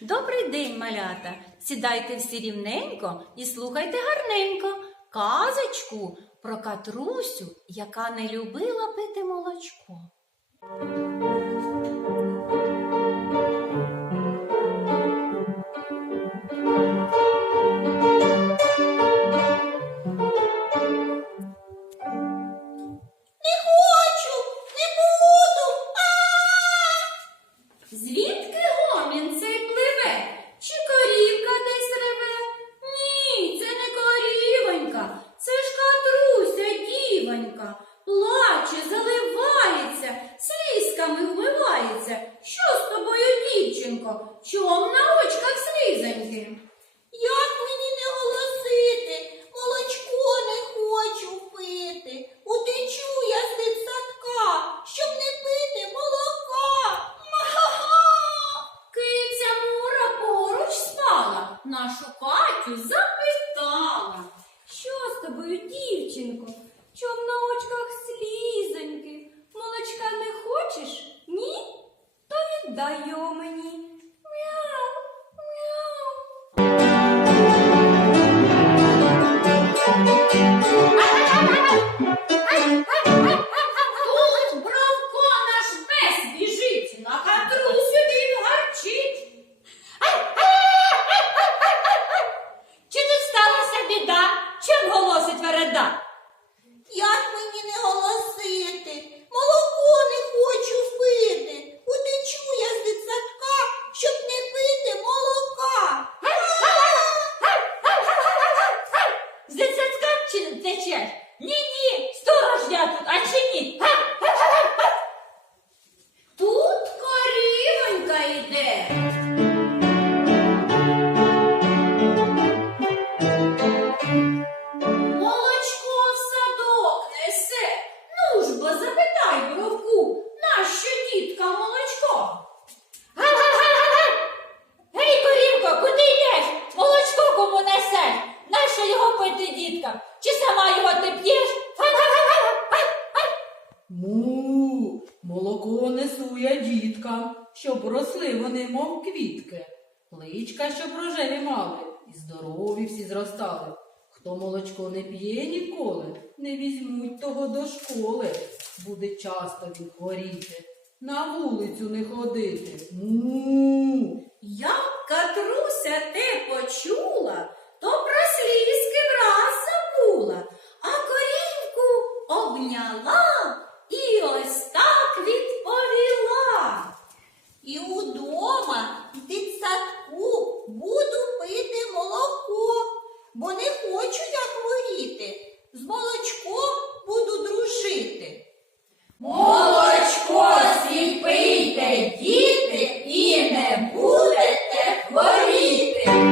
Добрий день, малята! Сідайте всі рівненько і слухайте гарненько казочку про катрусю, яка не любила пити молочко. Не хочу, не буду. Звідки вмивається. Що з тобою, дівчинко? Чом на очках слізоньки? Як мені не голосити? Молочко не хочу пити. Утечу я з дитсадка, щоб не пити молока. Ма-ха-ха! Киця Мура поруч спала, нашу Катю запитала. Що з тобою, дівчинко? Чом на очках слізоньки? Молочка не хочеш? Ні? То чи не течеш? Ні-ні, сторож я тут, а чи ні? Тут Його пити, дітка? Чи сама його ти п'єш? Му, молоко несу я діткам, щоб росли вони, мов квітки. Личка, щоб рожеві мали, і здорові всі зростали. Хто молочко не п'є ніколи, не візьмуть того до школи. Буде часто він хворіти, на вулицю не ходити. Му. Як Катруся те почула, обняла і ось так відповіла. І удома в дитсадку буду пити молоко, бо не хочу я хворіти. З молочком буду дружити. Молочко свій пийте, діти, і не будете хворіти.